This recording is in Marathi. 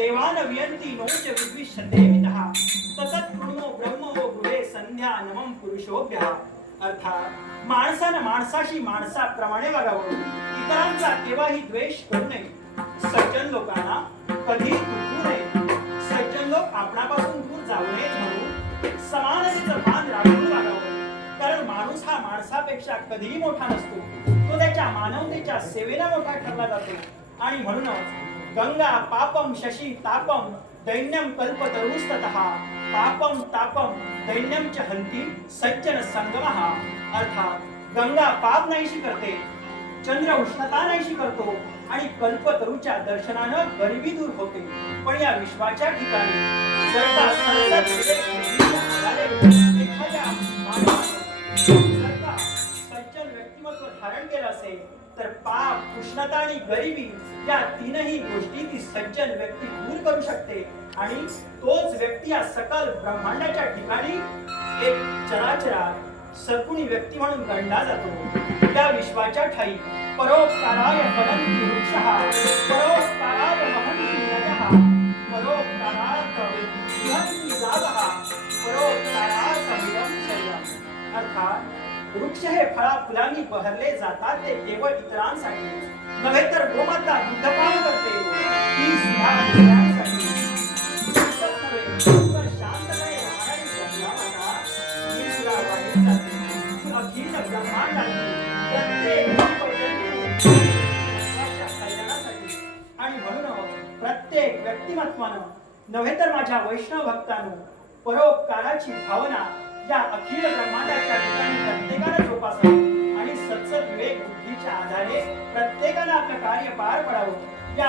देवान वियंती नोच विद्विषते मितः ततत् कृणो ब्रह्म वो गृहे संध्या नमं पुरुषोभ्यः. अर्थात माणसानं माणसाशी माणसाप्रमाणे वागावं, इतरांचा केव्हाही द्वेष करू नये, सज्जन लोकांना कधी दुखवू नये, सज्जन लोक आपणापासून दूर जाऊ नयेत म्हणून समानतेचं भान राखून वागावं. कारण माणूस हा माणसापेक्षा कधीही मोठा नसतो, तो त्याच्या मानवतेच्या सेवेला मोठा ठरला जातो. आणि म्हणूनच गंगा पापम शशी तापम दैन्यम कल्पतरुस्ततः पापम तापम दैन्यम च हंती सज्जन संगमः. अर्थात गंगा पाप नाहीशी करते, चंद्र उष्णता नाहीशी करतो आणि कल्पतरूच्या दर्शनानं गरिबी दूर होते. पण या विश्वाच्या ठिकाणी जर का एखाद्या मानवाने जर का सज्जन व्यक्तिमत्व धारण केलं असेल तर पाप उष्णता आणि गरिबी या तीनही गोष्टी ती सज्जन व्यक्ती दूर करू शकते आणि तोच व्यक्ती या सकल ब्रह्मांडाच्या ठिकाणी एक चराचरात सद्गुणी व्यक्ती म्हणून गणला जातो. या विश्वाच्या ठाई परोपकाराय फलन्ति वृक्षः परोपकाराय वहन्ति नद्यः परोपकारार्थ विहन्ति गावः परोपकारार्थमिदं शरीरम्. अर्थात वृक्ष हे फळा फुलांनी बहरले जातात ते केवळ इतरांसाठी नव्हे तर गोमाता दुग्धपान करते ती सुद्धा इतरांसाठी. इतकंच नव्हे तर शांतपणे राहणारी गंगामाता ही सुद्धा वाढली जाते. ही अखिल ब्रह्मांडाची प्रत्येक कल्याणासाठी. आणि म्हणून प्रत्येक व्यक्तिमत्वानं नव्हे तर माझ्या वैष्णव भक्तांनो परोपकाराची भावना या अखिल ब्रह्मांडाच्या ठिकाणी प्रत्येकाने जोपासावी आणि सत्सद विवेक बुद्धीच्या आधारे प्रत्येकाने आपलं कार्य पार पडावं.